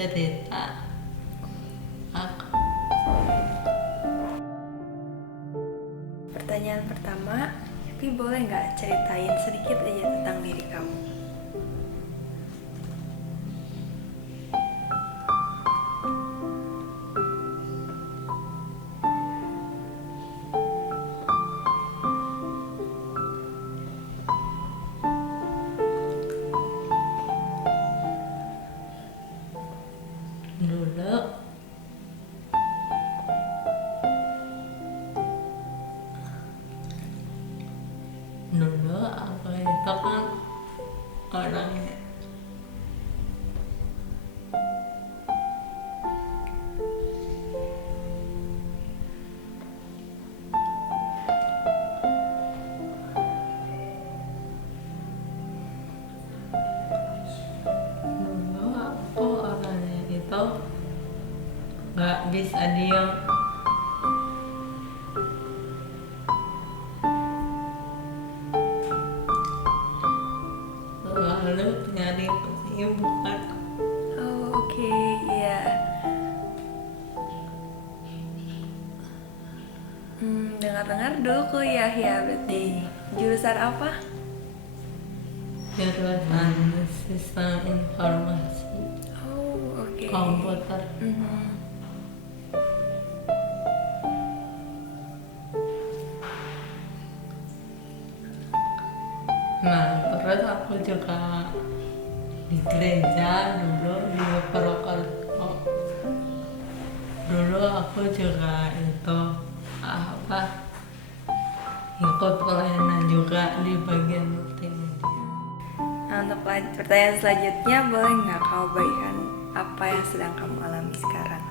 cerita aku. Pertanyaan pertama, tapi boleh nggak ceritain sedikit aja tentang diri kamu? Dulu dulu aku itu kan orangnya dulu aku orangnya itu nggak bisa diem, selalu nyari kesibukan. Oh, oke, iya. Dengar-dengar dulu kuliah ya berarti. Jurusan apa? Jurusan sistem informasi Oh, oke. komputer. Mhm. Nah, terus aku juga di gereja dulu di Purwokerto. Dulu aku juga itu apa ikut pelayanan juga di bagian multimedia. Nah, untuk pertanyaan selanjutnya, boleh nggak kamu bagikan apa yang sedang kamu alami sekarang?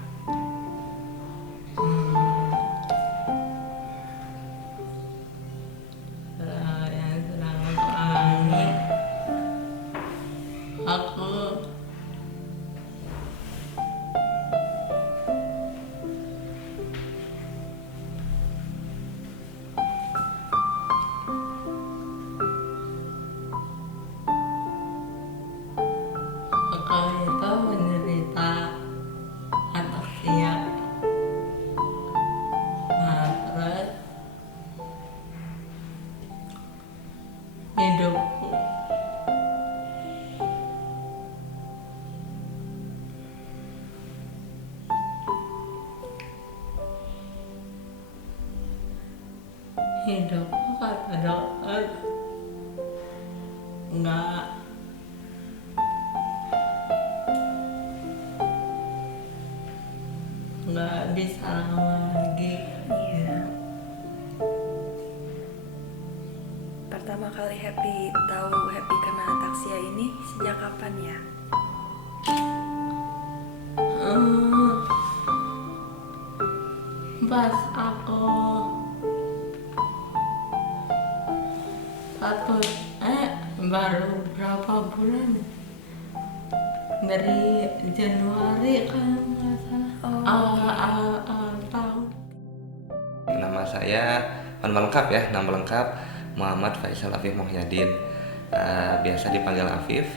Yang sedang aku alami, aku itu menderita anorexia. Nah, terus hidupku hidupku kata dokter nggak bisa lama lagi. Iya. Pertama kali Happy kena ataksia ini sejak kapan ya? Pas aku satu baru berapa bulan dari Januari kan nggak salah. Awal tahun. Nama saya, nama lengkap Muhammad Faisal Afif Muhyadin. Biasa dipanggil Afif.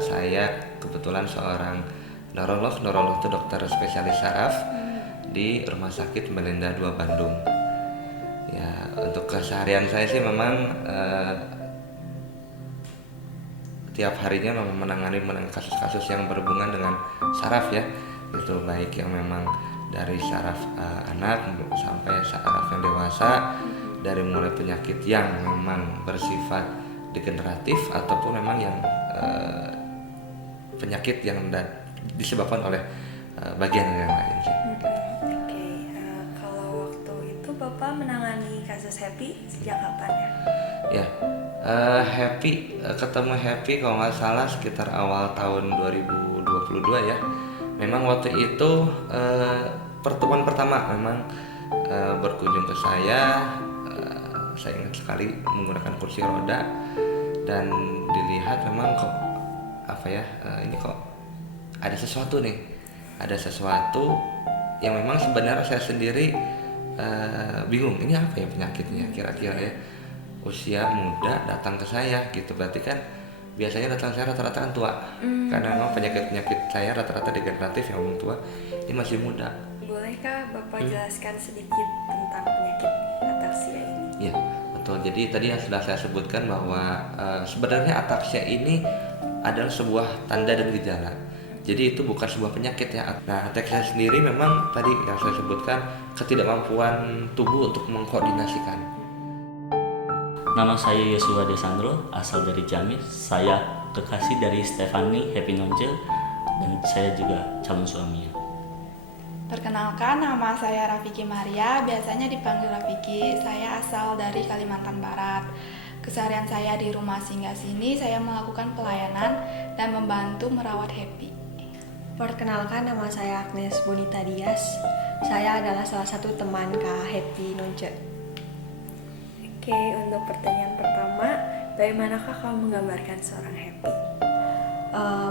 Saya kebetulan seorang neurolog itu dokter spesialis saraf di Rumah Sakit Melinda 2 Bandung. Ya, untuk keseharian saya sih memang tiap harinya memang menangani kasus-kasus yang berhubungan dengan saraf ya. Itu baik yang memang dari saraf anak sampai saraf yang dewasa, dari mulai penyakit yang memang bersifat degeneratif ataupun memang yang penyakit yang disebabkan oleh bagian yang lain sih. Oke, kalau waktu itu Bapak menangani kasus Happy sejak kapan ya? Ya, ketemu Happy kalau nggak salah sekitar awal tahun 2022 ya. Memang waktu itu pertemuan pertama memang berkunjung ke saya ingat sekali menggunakan kursi roda dan dilihat memang kok ini kok ada sesuatu yang memang sebenarnya saya sendiri bingung ini apa ya penyakitnya kira-kira ya. Usia muda datang ke saya gitu, berarti kan biasanya datang saya rata-rata kan tua. Karena memang penyakit saya rata-rata degeneratif, yang orang tua ini masih muda. Bolehkah Bapak jelaskan sedikit tentang penyakit ataksia ini? Iya, betul. Jadi tadi yang sudah saya sebutkan bahwa sebenarnya ataksia ini adalah sebuah tanda dan gejala. Jadi itu bukan sebuah penyakit ya. Nah, ataksia sendiri memang tadi yang saya sebutkan ketidakmampuan tubuh untuk mengkoordinasikan. Nama saya Yosua Desandro, asal dari Ciamis. Saya kekasih dari Stefani Happy Nonce, dan saya juga calon suaminya. Perkenalkan, nama saya Rafiki Maria, biasanya dipanggil Rafiki. Saya asal dari Kalimantan Barat. Keseharian saya di rumah singgah sini, saya melakukan pelayanan dan membantu merawat Happy. Perkenalkan, nama saya Agnes Bonita Dias. Saya adalah salah satu teman Kak Happy Nonce. Oke, untuk pertanyaan pertama, bagaimanakah kamu menggambarkan seorang Happy?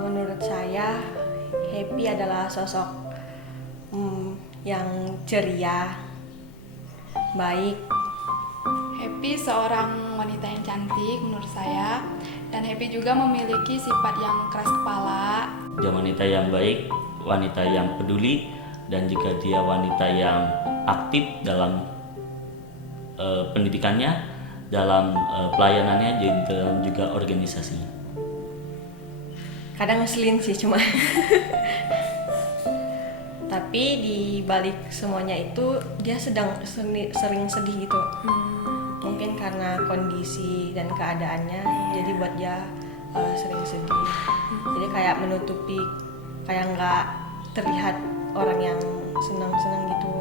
Menurut saya, Happy adalah sosok yang ceria, baik. Happy seorang wanita yang cantik menurut saya, dan Happy juga memiliki sifat yang keras kepala. Dia wanita yang baik, wanita yang peduli, dan juga dia wanita yang aktif dalam pendidikannya, dalam pelayanannya, dan juga organisasinya. Kadang ngeselin sih cuma. Tapi di balik semuanya itu dia sering sedih gitu. Mungkin karena kondisi dan keadaannya, jadi buat dia sering sedih. Jadi kayak menutupi, kayak nggak terlihat orang yang senang-senang gitu.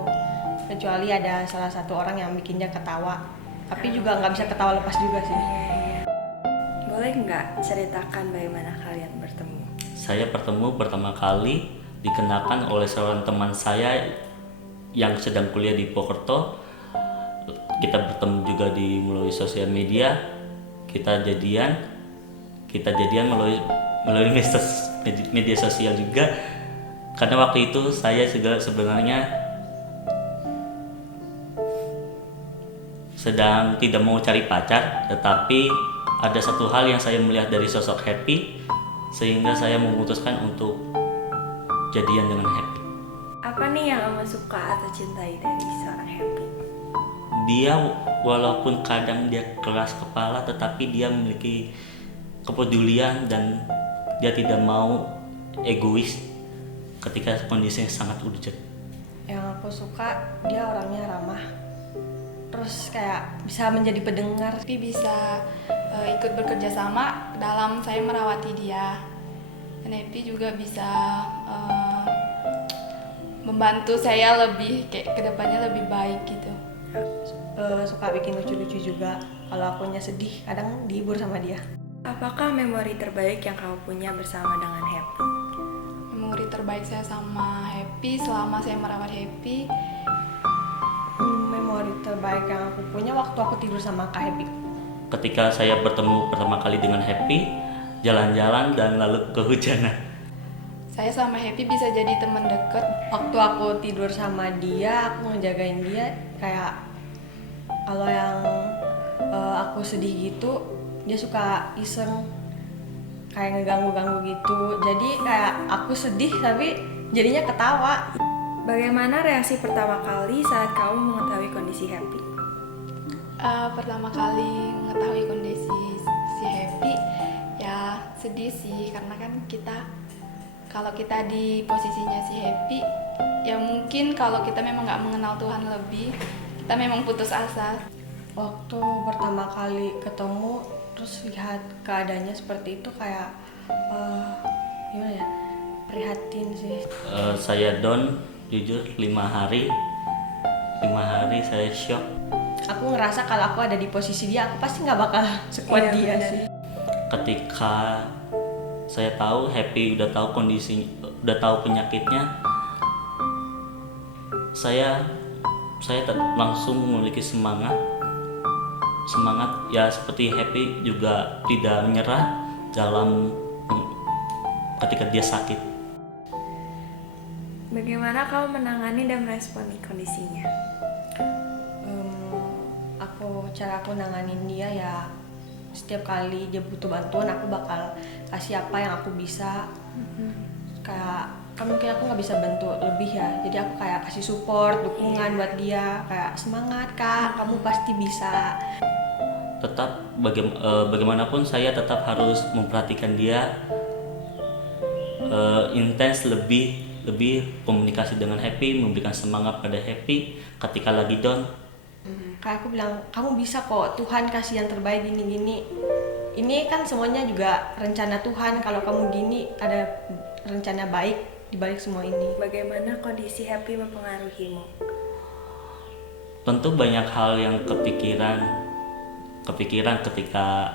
Kecuali ada salah satu orang yang bikin dia ketawa, tapi juga nggak bisa ketawa lepas juga sih. Boleh nggak ceritakan bagaimana kalian bertemu? Saya bertemu pertama kali dikenakan oleh seorang teman saya yang sedang kuliah di Pokerto. Kita bertemu juga melalui sosial media. Kita jadian melalui media sosial juga. Karena waktu itu saya sebenarnya sedang tidak mau cari pacar, tetapi ada satu hal yang saya melihat dari sosok Happy, sehingga saya memutuskan untuk jadian dengan Happy. Apa nih yang kamu suka atau cintai dari seorang Happy? Dia walaupun kadang dia keras kepala, tetapi dia memiliki kepedulian dan dia tidak mau egois ketika kondisinya sangat urgent. Yang aku suka, dia orangnya ramah. Terus kayak bisa menjadi pendengar. Happy bisa ikut bekerja sama dalam saya merawati dia. Dan Happy juga bisa membantu saya lebih, kayak kedepannya lebih baik gitu. Suka bikin lucu-lucu juga. Kalau akunya sedih, kadang dihibur sama dia. Apakah memori terbaik yang kamu punya bersama dengan Happy? Memori terbaik saya sama Happy selama saya merawat Happy, Memori terbaik yang aku punya waktu aku tidur sama Kak Happy. Ketika saya bertemu pertama kali dengan Happy, jalan-jalan dan lalu kehujanan. saya sama Happy bisa jadi teman dekat. Waktu aku tidur sama dia, aku ngejagain dia. Kayak kalau yang aku sedih gitu, dia suka iseng, kayak ngeganggu-ganggu gitu. Jadi kayak aku sedih tapi jadinya ketawa. Bagaimana reaksi pertama kali saat kamu mengetahui kondisi Happy? Pertama kali mengetahui kondisi si Happy, ya sedih sih, karena kan kalau kita di posisinya si Happy, ya mungkin kalau kita memang nggak mengenal Tuhan lebih, kita memang putus asa. Waktu pertama kali ketemu, terus lihat keadaannya seperti itu, kayak gimana ya, prihatin sih. Saya down, jujur 5 hari saya shock. Aku ngerasa kalau aku ada di posisi dia, aku pasti nggak bakal sekuat dia sih. Ketika saya tahu Happy udah tahu kondisi, udah tahu penyakitnya, saya langsung memiliki semangat ya, seperti Happy juga tidak menyerah dalam ketika dia sakit. Bagaimana kamu menangani dan meresponi kondisinya? Cara aku nanganin dia ya setiap kali dia butuh bantuan aku bakal kasih apa yang aku bisa. Kayak kan mungkin aku nggak bisa bantu lebih ya, jadi aku kayak kasih support, dukungan buat dia, kayak semangat kak, kamu pasti bisa. Tetap bagaimanapun saya tetap harus memperhatikan dia, intens lebih komunikasi dengan Happy, memberikan semangat pada Happy ketika lagi down. Kayak aku bilang, kamu bisa kok, Tuhan kasih yang terbaik gini-gini. Ini kan semuanya juga rencana Tuhan, kalau kamu gini ada rencana baik dibalik semua ini. Bagaimana kondisi Happy mempengaruhimu? Tentu banyak hal yang kepikiran ketika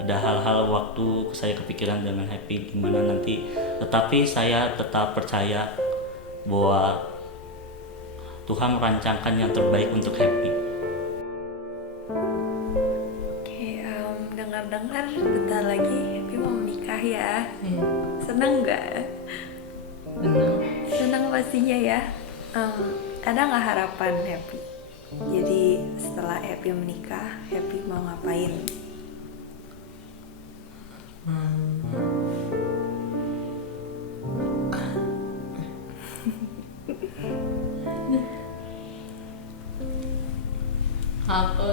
ada hal-hal waktu saya kepikiran dengan Happy gimana nanti, tetapi saya tetap percaya bahwa Tuhan merancangkan yang terbaik untuk Happy. Oke, dengar-dengar bentar lagi Happy mau menikah ya. Seneng nggak? Seneng pastinya ya. Ada nggak harapan Happy? Jadi setelah Happy menikah, Happy mau ngapain? Aku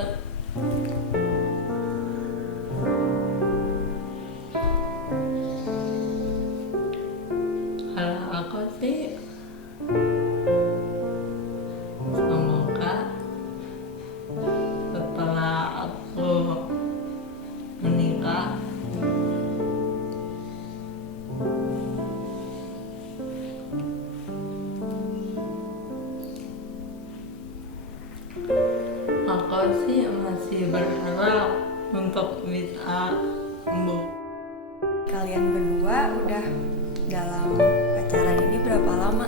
kalau aku sih semoga setelah aku menikah aku sih masih berharap untuk bisa sembuh. Kalian berdua udah dalam pacaran ini berapa lama?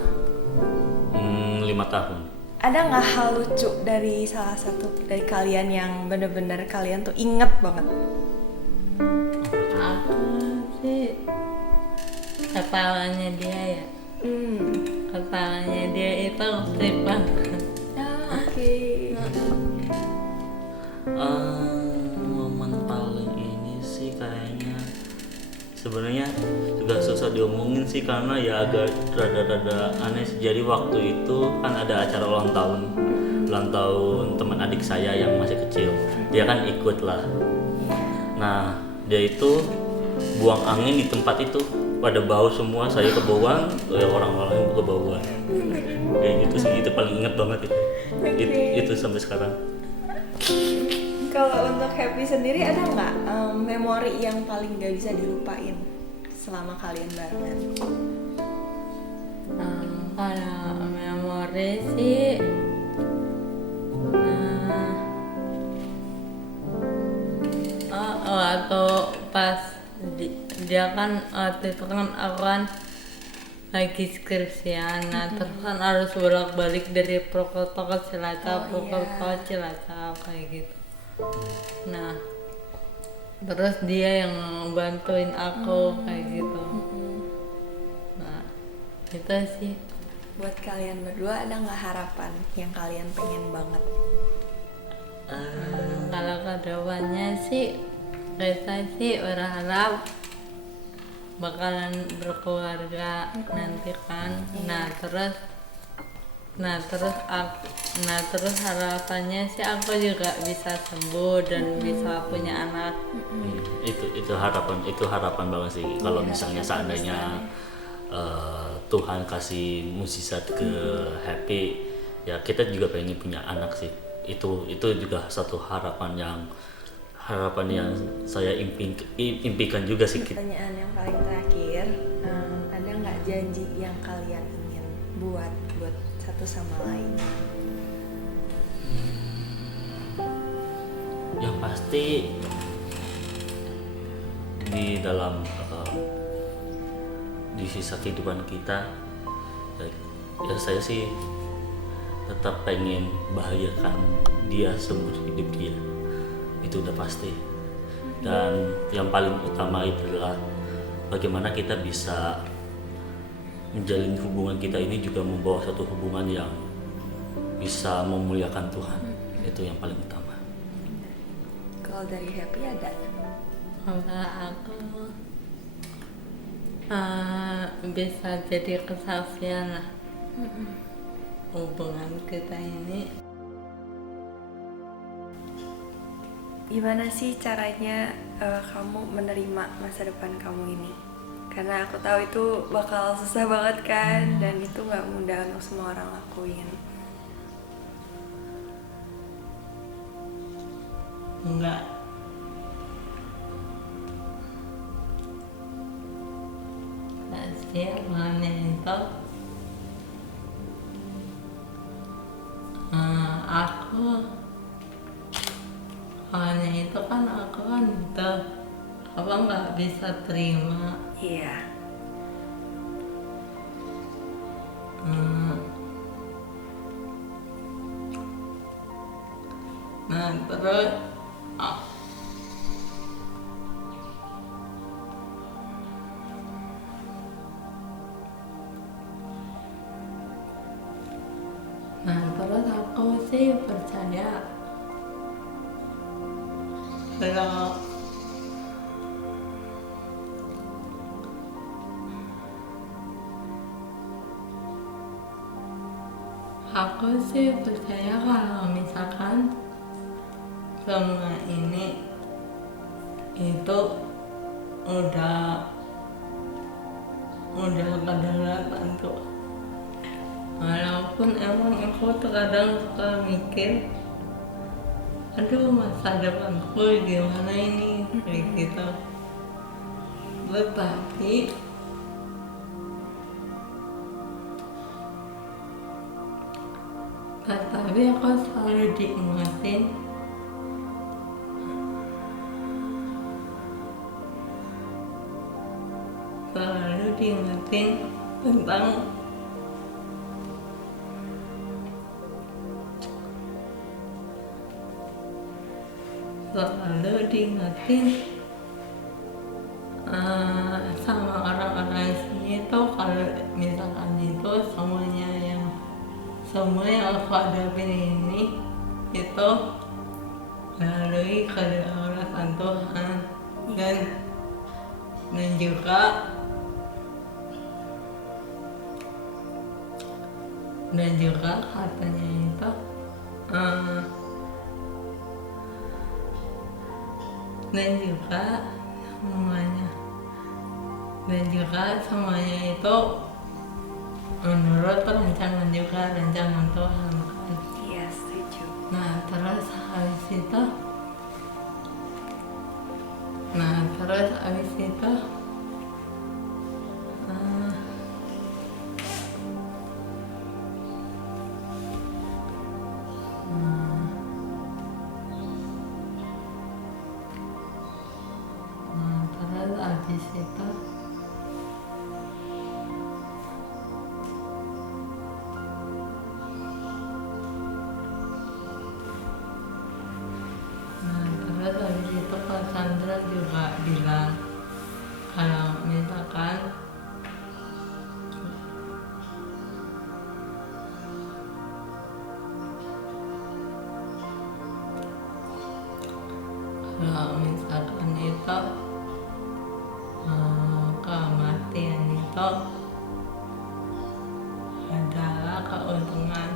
5 tahun. Ada nggak hal lucu dari salah satu dari kalian yang bener-bener kalian tuh inget banget? Aku sih kepalanya dia ya, kepalanya dia itu gede banget. Oke. Momen paling ini sih kayaknya sebenarnya juga susah diomongin sih, karena ya agak rada-rada aneh sih. Jadi waktu itu kan ada acara ulang tahun teman adik saya yang masih kecil, dia kan ikut lah. Nah dia itu buang angin di tempat itu, pada bau semua, saya kebauan, orang-orang yang kebauan. Kayak gitu sih, itu paling inget banget itu. Itu sampai sekarang. Kalau untuk Happy sendiri ada nggak memori yang paling nggak bisa dilupain selama kalian barengan? Kalau memori sih waktu pas dia kan waktu itu kan aku kan lagi skripsian, nah terus kan harus bolak-balik dari Purwokerto ke Cilacap, Purwokerto Cilacap kayak gitu. Nah terus dia yang bantuin aku kayak gitu. Nah itu sih. Buat kalian berdua ada nggak harapan yang kalian pengen banget? Kalau kedepannya sih kita sih berharap bakalan berkeluarga nanti kan. Nah terus harapannya sih aku juga bisa sembuh dan bisa punya anak. Itu harapan banget sih. Kalau misalnya seandainya Tuhan kasih mukjizat ke Happy, ya kita juga pengen punya anak sih. Itu juga satu harapan yang saya impikan juga sih. Pertanyaan yang paling terakhir, ada nggak janji yang kalian ingin buat satu sama lain? Yang pasti di dalam di sisa kehidupan kita, ya saya sih tetap pengen bahagiakan dia seumur hidup dia, itu udah pasti. Dan yang paling utama itu adalah bagaimana kita bisa menjalin hubungan kita ini juga membawa satu hubungan yang bisa memuliakan Tuhan. Itu yang paling utama. Kalau dari Happy ada? Semoga aku bisa jadi kesaksian lah hubungan kita ini. Gimana sih caranya kamu menerima masa depan kamu ini? Karena aku tahu itu bakal susah banget kan, dan itu nggak mudah untuk semua orang lakuin. Enggak. Pasti awalnya itu awalnya itu kan aku kan itu apa nggak bisa terima. Iya. Nah terus aku sih percaya kalau misalkan semua ini itu udah kedaulatan tuh. Walaupun emang aku terkadang suka mikir, aduh masa depanku gimana ini, kayak gitu. Tetapi aku selalu diingetin tentang sama orang-orang sini tuh kalau misalkan itu semua yang aku hadapin ini itu melalui kedaulatan Tuhan dan juga katanya itu dan juga semuanya itu menurut rancangan Tuhan. Iya, setuju. Nah terus habis itu Kak Sandra juga bilang kalau misalkan itu kematian itu adalah keuntungan.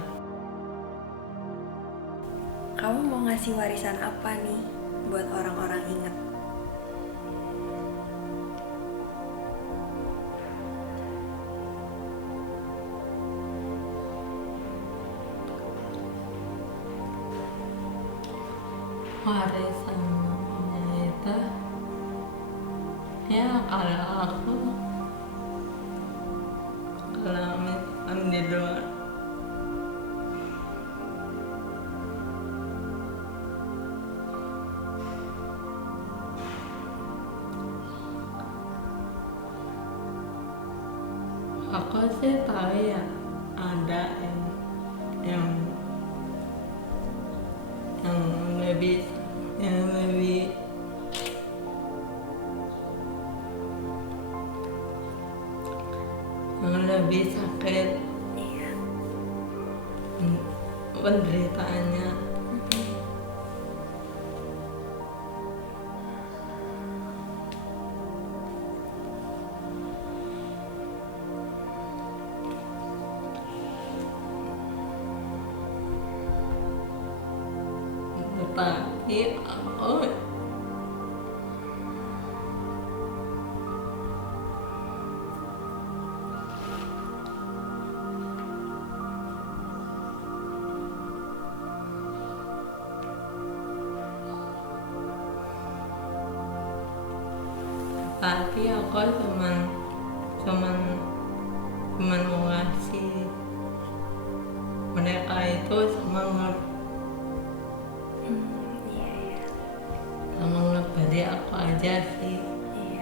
Kamu mau ngasih warisan apa nih buat orang-orang ingat? Warisannya itu ya kalau misalkan di luar aku sih tahu ya ada yang lebih sakit penderitaannya. sih aku tapi aku cuman cuman mau ngasih mereka itu semangat Iya ya. semangat dari aku aja sih,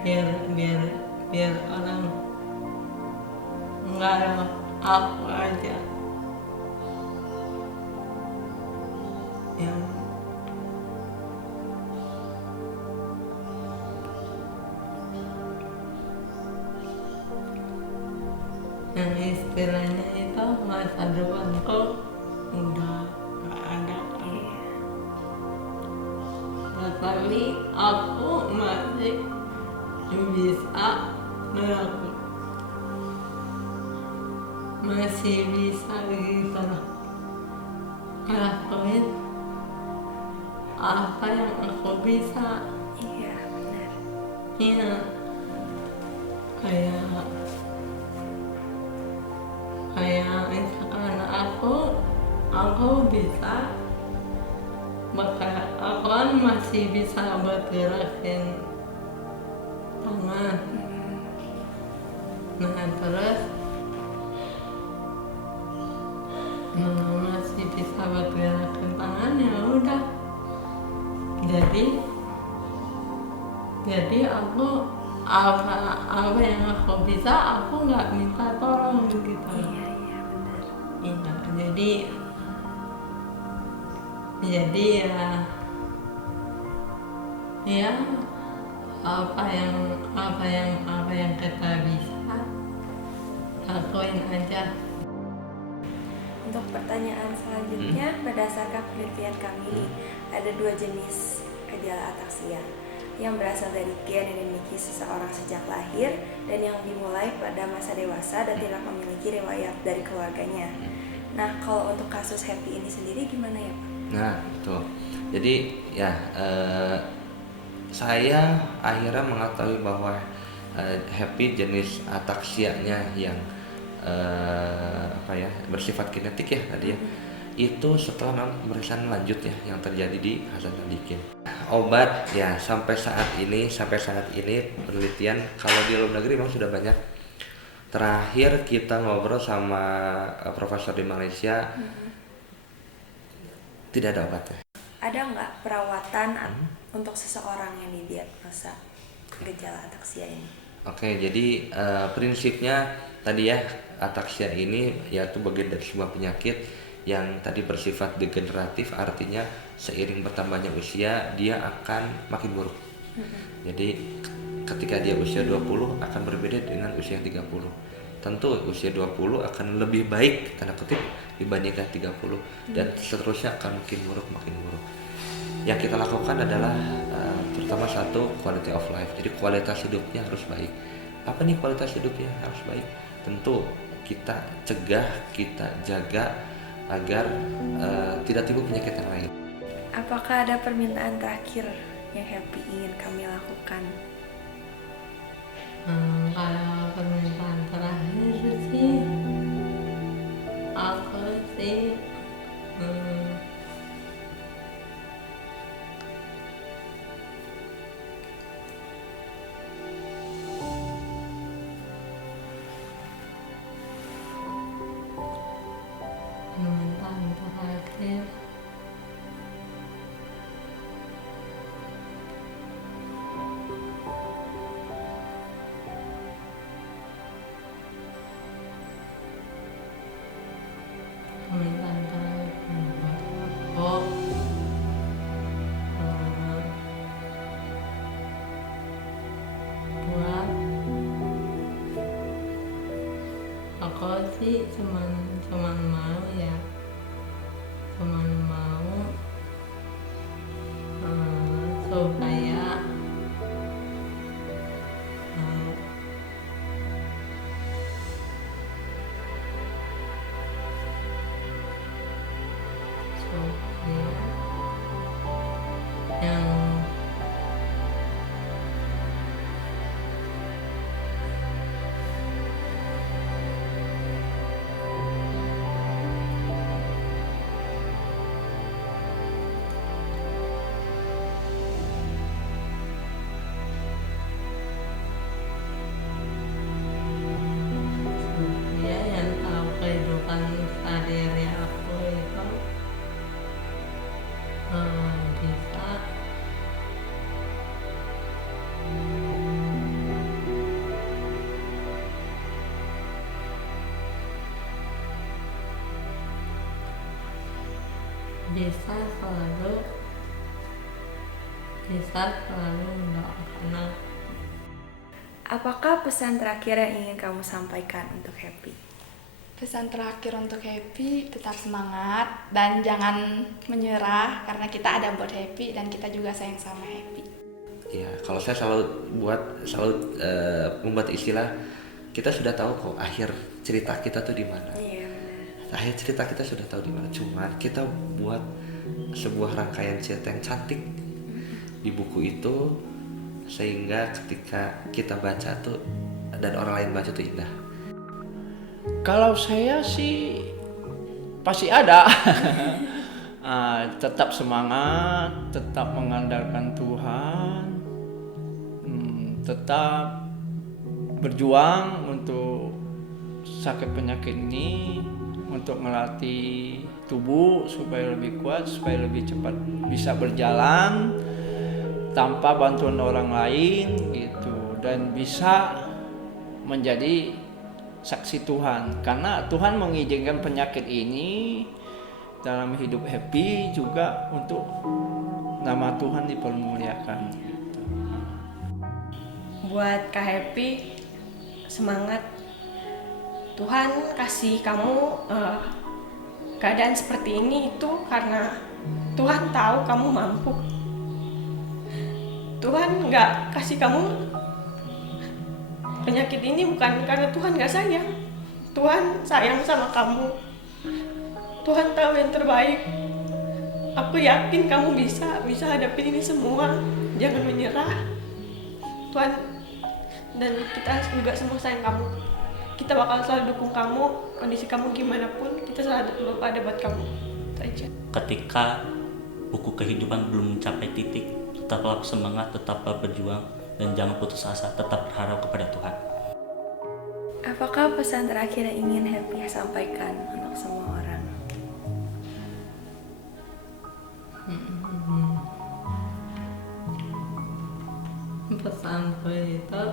Iya. biar orang enggak aku aja yang istilahnya itu masa depanku udah gak ada kan. Tetapi aku masih bisa melakukan, masih bisa gitu loh, ngelakuin apa yang aku bisa. Iya benar. Iya, kayak misalkan aku bisa, bakal aku kan masih bisa buat gerakin tangan. Nah terus masih bisa buat gerakin tangan, ya udah. Jadi aku apa yang aku bisa, aku nggak minta tolong gitu. Iya benar. Iya, jadi ya apa yang kita bisa lakuin aja. Untuk pertanyaan selanjutnya, berdasarkan penelitian kami nih, ada 2 jenis gejala ataksia yang berasal dari gen yang dimiliki seseorang sejak lahir dan yang dimulai pada masa dewasa dan tidak memiliki riwayat dari keluarganya. Nah, kalau untuk kasus Happy ini sendiri gimana ya Pak? Nah, betul. Jadi ya saya akhirnya mengetahui bahwa Happy jenis ataksianya yang bersifat kinetik ya tadi ya. Itu setelah memang pemeriksaan lanjut ya yang terjadi di Hasan Sadikin. Obat ya sampai saat ini penelitian kalau di luar negeri memang sudah banyak. Terakhir kita ngobrol sama profesor di Malaysia, tidak ada obatnya. Ada nggak perawatan untuk seseorang yang didiagnosa gejala ataksia ini? Oke, jadi prinsipnya tadi ya, ataksia ini yaitu bagian dari sebuah penyakit yang tadi bersifat degeneratif, artinya seiring bertambahnya usia dia akan makin buruk. Jadi ketika dia usia 20 akan berbeda dengan usia 30. Tentu usia 20 akan lebih baik tanda kutip dibandingkan 30 dan seterusnya akan makin buruk. Yang kita lakukan adalah terutama satu, quality of life. Jadi kualitas hidupnya harus baik. Apa nih kualitas hidupnya harus baik? Tentu kita cegah, kita jaga agar tidak timbul penyakit yang lain. Apakah ada permintaan terakhir yang Happy ingin kami lakukan? Kalau permintaan terakhir sih, aku sih permintaan terakhir buat aku sih cuman mau ya, cuman mau supaya bisa selalu mendoakan aku. Apakah pesan terakhir yang ingin kamu sampaikan untuk Happy? Pesan terakhir untuk Happy, tetap semangat dan jangan menyerah karena kita ada buat Happy dan kita juga sayang sama Happy. Ya, kalau saya selalu membuat istilah, kita sudah tahu kok akhir cerita kita tuh di mana. Iya benar. Akhir cerita kita sudah tahu di mana. Cuma kita buat sebuah rangkaian cerita yang cantik di buku itu, sehingga ketika kita baca tuh dan orang lain baca tuh indah. Kalau saya sih pasti ada. Tetap semangat, tetap mengandalkan Tuhan, tetap berjuang untuk sakit penyakit ini, untuk melatih tubuh supaya lebih kuat, supaya lebih cepat bisa berjalan tanpa bantuan orang lain gitu, dan bisa menjadi saksi Tuhan, karena Tuhan mengizinkan penyakit ini dalam hidup Happy juga untuk nama Tuhan dipermuliakan gitu. Buat Kak Happy, semangat. Tuhan kasih kamu keadaan seperti ini itu karena Tuhan tahu kamu mampu. Tuhan nggak kasih kamu penyakit ini bukan karena Tuhan nggak sayang. Tuhan sayang sama kamu. Tuhan tahu yang terbaik. Aku yakin kamu bisa hadapin ini semua. Jangan menyerah. Tuhan dan kita juga semua sayang kamu. Kita bakal selalu dukung kamu. Kondisi kamu gimana pun, kita selalu ada buat kamu. Itu aja. Ketika buku kehidupan belum mencapai titik, tetaplah semangat, tetaplah berjuang, dan jangan putus asa, tetap berharap kepada Tuhan. Apakah pesan terakhir yang ingin Happy sampaikan untuk semua orang? Pesanku itu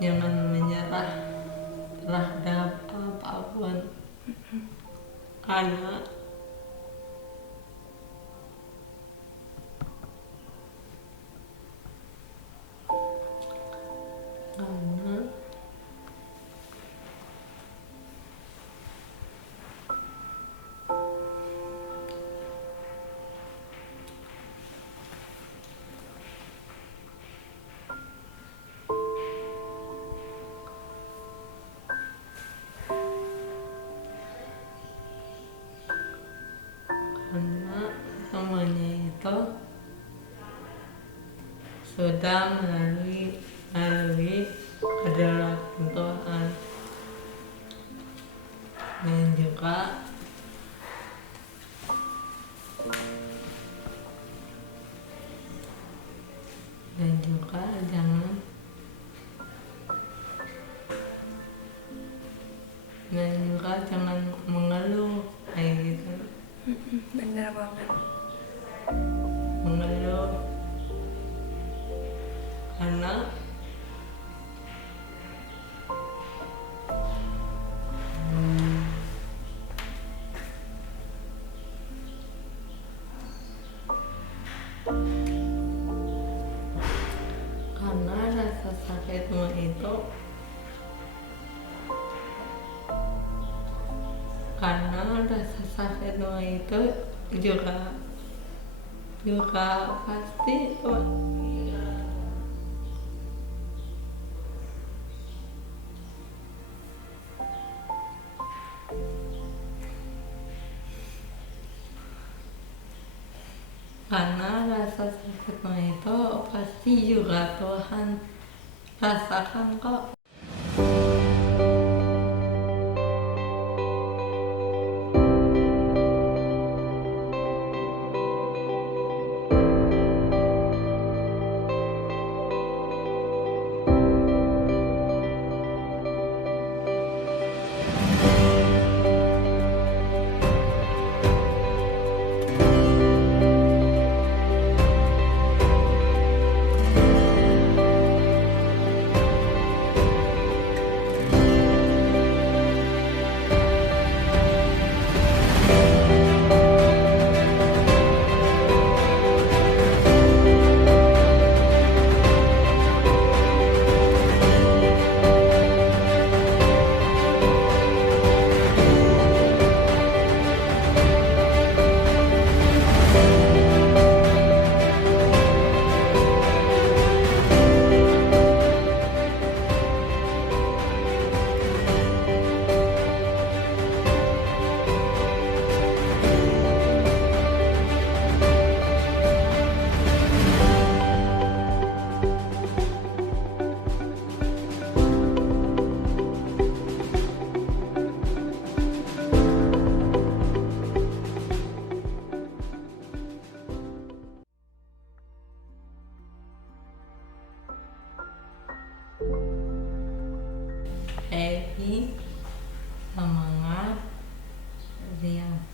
jangan menyerah terhadap apapun, karena semuanya itu sudah melalui kedaulatan Tuhan, dan juga jangan mengeluh kayak gitu. Bener banget. Mengeluh karena rasa sakitmu itu juga pasti juga Tuhan rasakan kok. happy, semangat, riang.